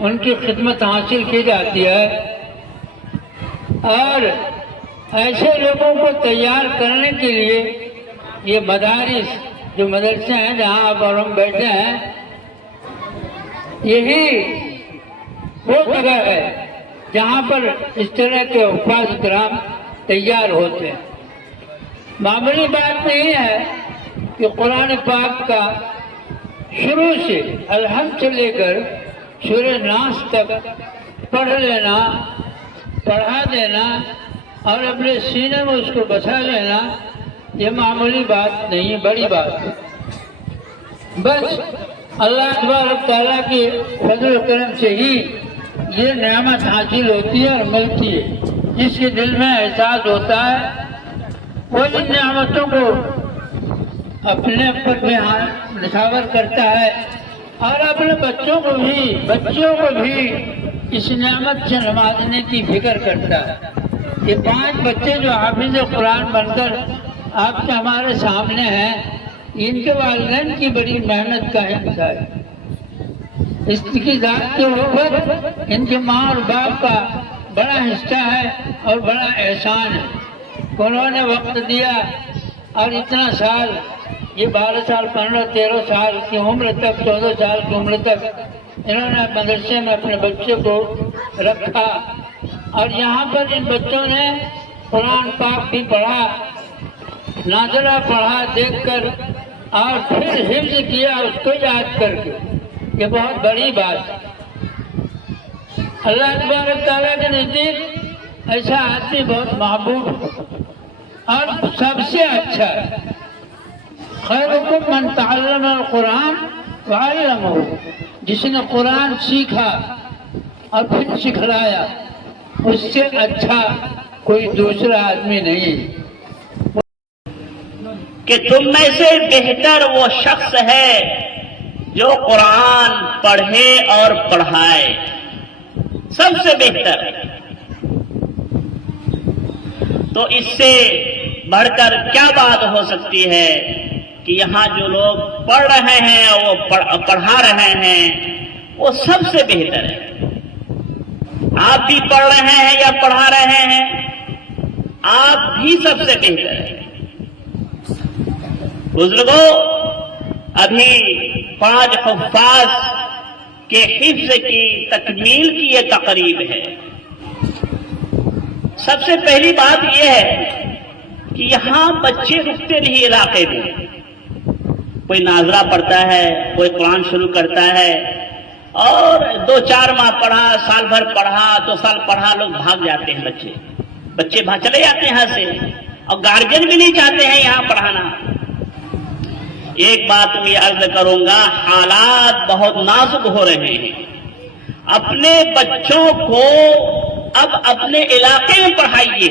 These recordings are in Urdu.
ان کی خدمت حاصل کی جاتی ہے، اور ایسے لوگوں کو تیار کرنے کے لیے یہ مدارس جو مدرسے ہیں جہاں آپ اور ہم بیٹھے ہیں، یہی وہ جگہ ہے جہاں پر اس طرح کے حفاظ کرام تیار ہوتے ہیں۔ معمولی بات نہیں ہے کہ قرآن پاک کا شروع سے الحمد سے لے کر سورہ ناس تک پڑھ لینا، پڑھا دینا اور اپنے سینے میں اس کو بسا لینا، یہ معمولی بات نہیں، بڑی بات ہے۔ بس اللہ تبارک تعالیٰ کے فضل و کرم سے ہی یہ نعمت حاصل ہوتی ہے اور ملتی ہے۔ جس کے دل میں احساس ہوتا ہے وہ ان نعمتوں کو اپنے پر بھی نشاور کرتا ہے اور اپنے بچوں کو بھی اس نعمت سے نوازنے کی فکر کرتا ہے۔ یہ 5 بچے جو حافظ قرآن بن کر آپ کے ہمارے سامنے ہیں، ان کے والدین کی بڑی محنت کا حصہ ہے۔ اس کی ذات کے اوپر ان کے ماں اور باپ کا بڑا حصہ ہے اور بڑا احسان ہے۔ انہوں نے وقت دیا اور اتنا سال، یہ 12 سال 15 13 سال کی عمر تک، 14 سال کی عمر تک انہوں نے مدرسے میں اپنے بچے کو رکھا، اور یہاں پر ان بچوں نے قرآن پاک بھی پڑھا، نازلہ پڑھا دیکھ کر، اور پھر حفظ کیا اس کو یاد کر کے۔ یہ بہت بڑی بات ہے۔ اللہ تبارک تعالیٰ کے نزدیک ایسا آدمی بہت محبوب ہے اور سب سے اچھا ہے۔ خیرکم من تعلم القرآن وعلمہ، جس نے قرآن سیکھا اور پھر سکھلایا، اس سے اچھا کوئی دوسرا آدمی نہیں۔ کہ تم میں سے بہتر وہ شخص ہے جو قرآن پڑھے اور پڑھائے، سب سے بہتر۔ تو اس سے بڑھ کر کیا بات ہو سکتی ہے کہ یہاں جو لوگ پڑھ رہے ہیں، وہ پڑھا رہے ہیں، وہ سب سے بہتر ہے۔ آپ بھی پڑھ رہے ہیں یا پڑھا رہے ہیں، آپ بھی سب سے بہتر ہے۔ بزرگوں، ابھی 5 حفاظ کے حفظ کی تکمیل کی یہ تقریب ہے۔ سب سے پہلی بات یہ ہے کہ یہاں بچے رکتے نہیں علاقے میں، کوئی ناظرہ پڑھتا ہے، کوئی قرآن شروع کرتا ہے، اور 2-4 ماہ پڑھا، سال بھر پڑھا، 2 سال پڑھا، لوگ بھاگ جاتے ہیں، بچے چلے جاتے ہیں یہاں سے، اور گارجین بھی نہیں چاہتے ہیں یہاں پڑھانا۔ ایک بات میں عرض کروں گا، حالات بہت نازک ہو رہے ہیں۔ اپنے بچوں کو اب اپنے علاقے میں پڑھائیے،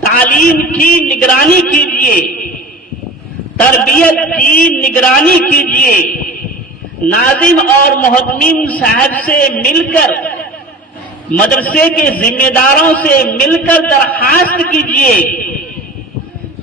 تعلیم کی نگرانی کیجیے، تربیت کی نگرانی کیجیے، ناظم اور محتمم صاحب سے مل کر، مدرسے کے ذمہ داروں سے مل کر درخواست کیجیے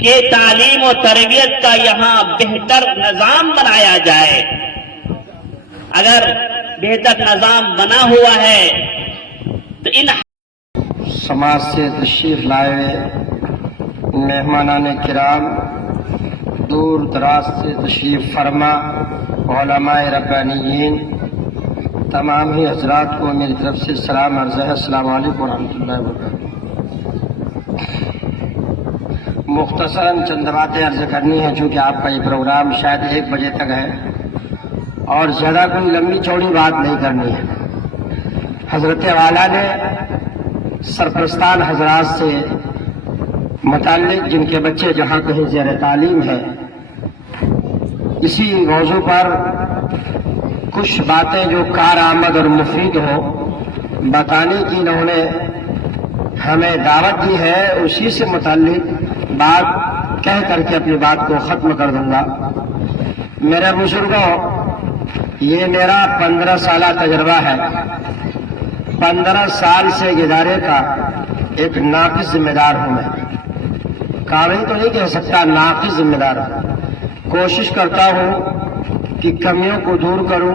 کہ تعلیم و تربیت کا یہاں بہتر نظام بنایا جائے۔ اگر بہتر نظام بنا ہوا ہے تو ان سماج سے تشریف لائے مہمانان کرام، دور دراز سے تشریف فرما علماء ربانیین، تمام ہی حضرات کو میری طرف سے سلام عرض ہے۔ السلام علیکم ورحمۃ اللہ وبرکاتہ۔ مختصراً چند باتیں عرض کرنی ہے، چونکہ آپ کا یہ پروگرام شاید 1 بجے تک ہے اور زیادہ کوئی لمبی چوڑی بات نہیں کرنی ہے۔ حضرت والا نے سرپرستان حضرات سے متعلق جن کے بچے جہاں کہیں زیر تعلیم ہے، اسی موضوع پر کچھ باتیں جو کارآمد اور مفید ہو بتانے کی انہوں نے ہمیں دعوت دی ہے، اسی سے متعلق بات کہہ کر کے اپنی بات کو ختم کر دوں گا۔ میرے بزرگوں، یہ میرا 15 سالہ تجربہ ہے۔ 15 سال سے ادارے کا ایک ناقص ذمہ دار ہوں میں، قابل تو نہیں کہہ سکتا، ناقص ذمہ دار ہوں۔ کوشش کرتا ہوں کہ کمیوں کو دور کروں،